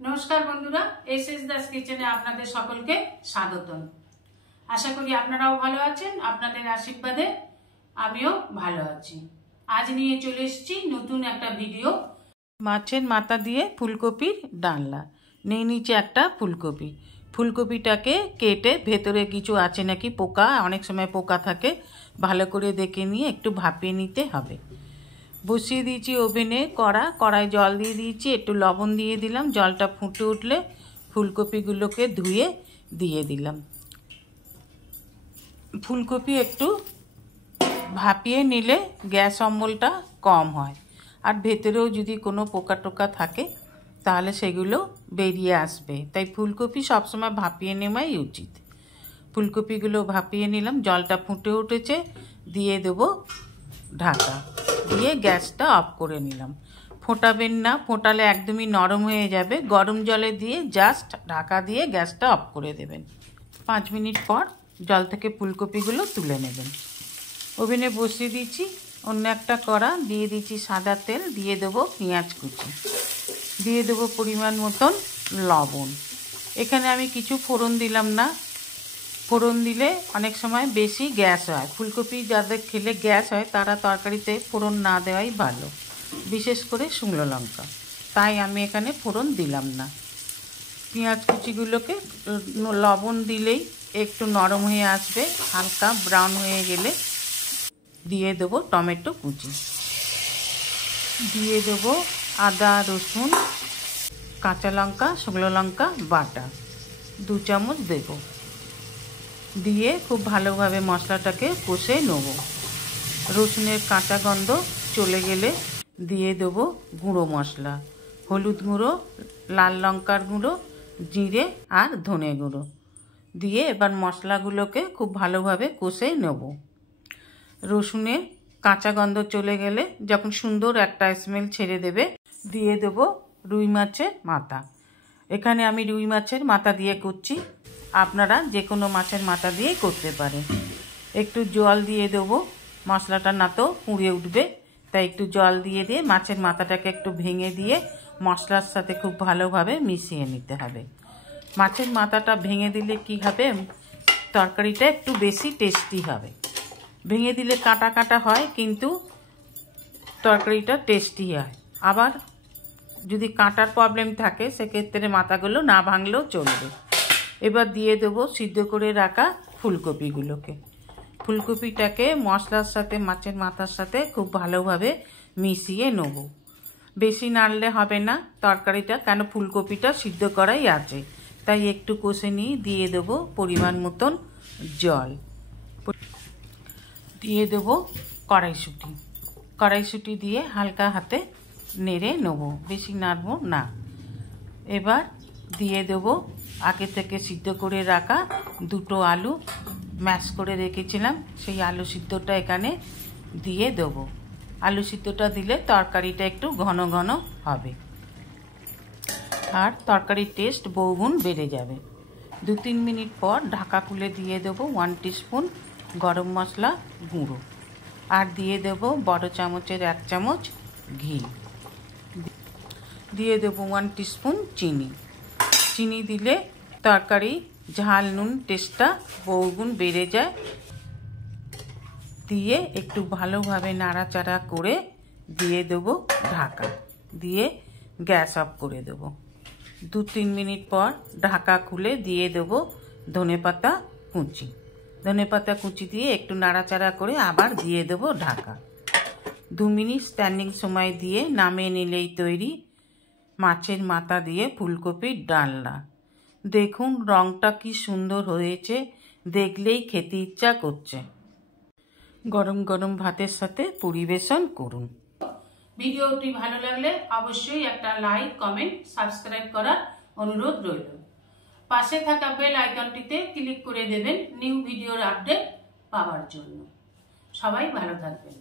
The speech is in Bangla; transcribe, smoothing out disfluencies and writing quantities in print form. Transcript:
नमस्कार बंधुरा एसएस दास किचेने आपनादेर सकलके स्वागतम। आशा करी आपनाराओ भालो आछेन। आपनादेर आशीर्वादे आमिओ भालो आछि। आज निये चले एसेछि नतुन एकटा भिडियो। माछेर माथा दिये फुलकपिर डालना निये नियेछि एकटा फुलकपि। फुलकपिटाके केटे भेतरे किछु आछे नाकि पोका, अनेक समय पोका थाके, भालो करे देखे निये एकटु भापिये निते हबे। बसिए दिएछि ओभेने कड़ाई जल दिए दिएछि, एकटु लवण दिए दिलाम। जलटा फुटे उठले फुलकपिगुलोके धुए दिए दिलाम। फुलकपि एकटु भापिए निले ग्यास अम्लटा कम हय और भेतरेও যদি কোনো পোকা টোকা থাকে তাহলে সেগুলো বেরিয়ে আসবে। তাই ফুলকপি সব সময় ভাপিয়ে নেওয়াই উচিত। ফুলকপিগুলো ভাপিয়ে নিলাম, জলটা ফুটে উঠেছে, দিয়ে দেব ঢাকা দিয়ে গ্যাসটা অফ করে নিলাম। ফোটাবেন না, ফোটালে একদমই নরম হয়ে যাবে। গরম জলে দিয়ে জাস্ট ঢাকা দিয়ে গ্যাসটা অফ করে দেবেন। 5 মিনিট পর জল থেকে ফুলকপিগুলো তুলে নেবেন। ওভেনে বসিয়ে দিয়েছি অন্য একটা কড়া, দিয়ে দিচ্ছি সাদা তেল, দিয়ে দেবো পেঁয়াজ কুচি, দিয়ে দেবো পরিমাণ মতন লবণ। এখানে আমি কিছু ফোড়ন দিলাম না, ফোড়ন দিলে অনেক সময় বেশি গ্যাস হয়। ফুলকপি যাদের খেলে গ্যাস হয় তারা তরকারিতে ফোড়ন না দেওয়াই ভালো, বিশেষ করে শুকনো লঙ্কা। তাই আমি এখানে ফোড়ন দিলাম না। পেঁয়াজ কুচিগুলোকে লবণ দিলেই একটু নরম হয়ে আসবে, হালকা ব্রাউন হয়ে গেলে দিয়ে দেবো টমেটো কুচি, দিয়ে দেবো আদা রসুন কাঁচা লঙ্কা শুকনো লঙ্কা বাটা 2 চামচ দেবো। দিয়ে খুব ভালোভাবে মশলাটাকে কষে নেব। রসুনের কাঁচা গন্ধ চলে গেলে দিয়ে দেবো গুঁড়ো মশলা, হলুদ গুঁড়ো, লাল লঙ্কার গুঁড়ো, জিরে আর ধনে গুঁড়ো দিয়ে এবার মশলাগুলোকে খুব ভালোভাবে কষে নেব। রসুনের কাঁচা গন্ধ চলে গেলে যখন সুন্দর একটা স্মেল ছেড়ে দেবে, দিয়ে দেবো রুই মাছের মাথা। এখানে আমি রুই মাছের মাথা দিয়ে করছি, আপনারা যে কোনো মাছের মাথা দিয়েই করতে পারেন। একটু জল দিয়ে দেবো, মশলাটা না তো পুড়ে উঠবে, তাই একটু জল দিয়ে দিয়ে মাছের মাথাটাকে একটু ভেঙে দিয়ে মশলার সাথে খুব ভালোভাবে মিশিয়ে নিতে হবে। মাছের মাথাটা ভেঙে দিলে কি হবে, তরকারিটা একটু বেশি টেস্টি হবে। ভেঙে দিলে কাটা কাটা হয় কিন্তু তরকারিটা টেস্টি হয়। আবার যদি কাটার প্রবলেম থাকে সেক্ষেত্রে মাথাগুলো না ভাঙলেও চলবে। এবার দিয়ে দেবো সিদ্ধ করে রাখা ফুলকপিগুলোকে। ফুলকপিটাকে মশলার সাথে মাছের মাথার সাথে খুব ভালোভাবে মিশিয়ে নেব। বেশি নাড়লে হবে না তরকারিটা, কেন ফুলকপিটা সিদ্ধ করাই আছে। তাই একটু কষে নিয়ে দিয়ে দেবো পরিমাণ মতন জল, দিয়ে দেবো কড়াইশুঁটি। কড়াইশুঁটি দিয়ে হালকা হাতে নেড়ে নেব, বেশি নাড়বো না। এবার দিয়ে দেবো আগে থেকে সিদ্ধ করে রাখা 2টো আলু ম্যাশ করে রেখেছিলাম, সেই আলু সিদ্ধটা এখানে দিয়ে দেবো। আলু সিদ্ধটা দিলে তরকারিটা একটু ঘন ঘন হবে আর তরকারির টেস্ট বহুগুণ বেড়ে যাবে। 2-3 মিনিট পর ঢাকা খুলে দিয়ে দেবো 1 টিস্পুন গরম মশলা গুঁড়ো আর দিয়ে দেবো বড় চামচের 1 চামচ ঘি, দিয়ে দেবো 1 টিস্পুন চিনি। চিনি দিলে তরকারি ঝাল নুন টেস্টটা বহুগুণ বেড়ে যায়। দিয়ে একটু ভালোভাবে নাড়াচাড়া করে দিয়ে দেবো ঢাকা দিয়ে গ্যাস অফ করে দেবো। 2-3 মিনিট পর ঢাকা খুলে দিয়ে দেবো ধনেপাতা কুচি। ধনেপাতা কুচি দিয়ে একটু নাড়াচাড়া করে আবার দিয়ে দেবো ঢাকা। 2 মিনিট স্ট্যান্ডিং সময় দিয়ে নামিয়ে নিলেই তৈরি মাছের মাথা দিয়ে ফুলকপির ডালনা। দেখুন রংটা কি সুন্দর হয়েছে, দেখলেই খেতে ইচ্ছা করছে। গরম গরম ভাতের সাথে পরিবেশন করুন। ভিডিওটি ভালো লাগলে অবশ্যই একটা লাইক কমেন্ট সাবস্ক্রাইব করার অনুরোধ রইল। পাশে থাকা বেল আইকনটিতে ক্লিক করে দেবেন নিউ ভিডিওর আপডেট পাওয়ার জন্য। সবাই ভালো থাকবেন।